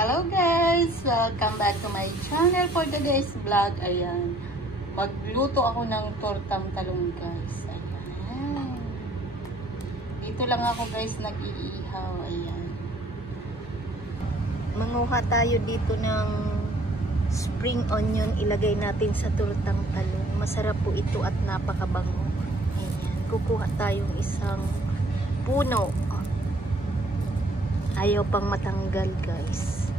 Hello guys! Welcome back to my channel for today's vlog. Ayan. Magluto ako ng tortang talong guys. Ayan. Dito lang ako guys nag-iihaw. Ayan. Manguha tayo dito ng spring onion. Ilagay natin sa tortang talong. Masarap po ito at napakabango. Ayan. Kukuha tayong isang puno. Ayaw pang matanggal guys.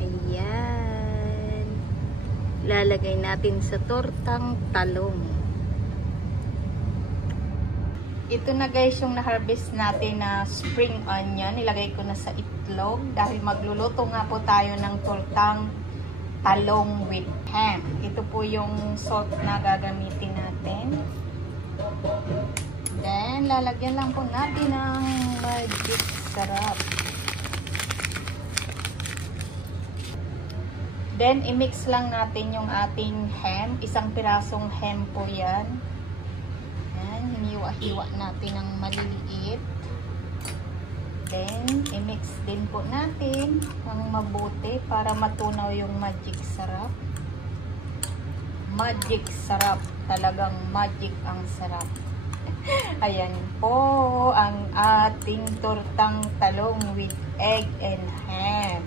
Ayan. Lalagay natin sa tortang talong. Ito na guys yung na-harvest natin na spring onion. Ilagay ko na sa itlog dahil magluluto nga po tayo ng tortang talong with ham. Ito po yung salt na gagamitin natin. Then, lalagyan lang po natin ng magic sarap. Then, i-mix lang natin yung ating ham. Isang pirasong ham po yan. Yan, hiniwa-hiwa natin ng maliliit. Then, i-mix din po natin ng mabuti para matunaw yung magic sarap. Magic sarap. Talagang magic ang sarap. Ayan po ang ating tortang talong with egg and ham.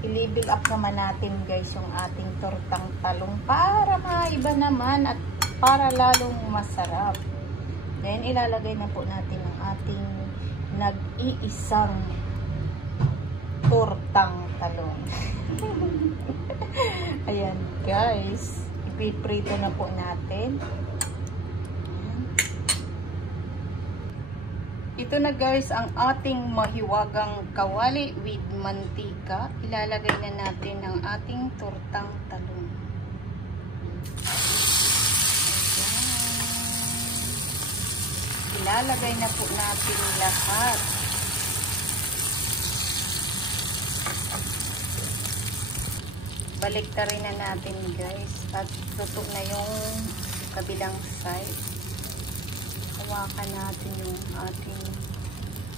I-level up naman natin guys yung ating tortang talong para maiba naman at para lalong masarap. Then ilalagay na po natin ang ating nag-iisang tortang talong. Ayan guys, ipiprito na po natin. Ito na guys ang ating mahiwagang kawali with mantika. Ilalagay na natin ang ating tortang talong. Ayan. Ilalagay na po natin lahat. Baliktarin na natin guys. At luto na yung kabilang side. Hawakan natin yung ating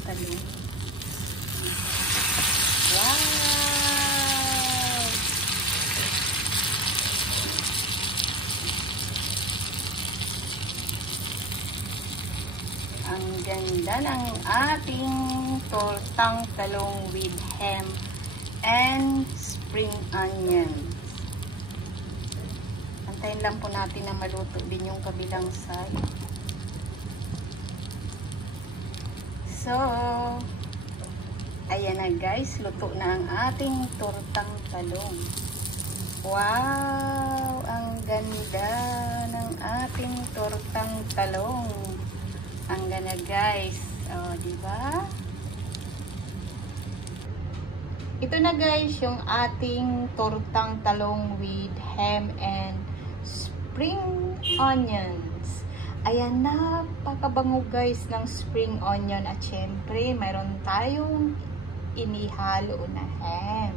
talong. Wow! Ang ganda ng ating tortang talong with ham and spring onions. Antayin lang po natin na maluto din yung kabilang side. So, ayan na guys, luto na ang ating tortang talong. Wow! Ang ganda ng ating tortang talong. Ang ganda guys. O, diba? Ito na guys, yung ating tortang talong with ham and spring onions. Ayan, napakabango guys ng spring onion at syempre mayroon tayong inihalo na ham.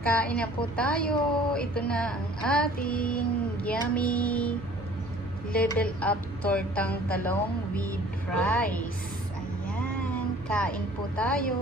Kain na po tayo. Ito na ang ating yummy level up tortang talong with rice. Ayan, kain po tayo.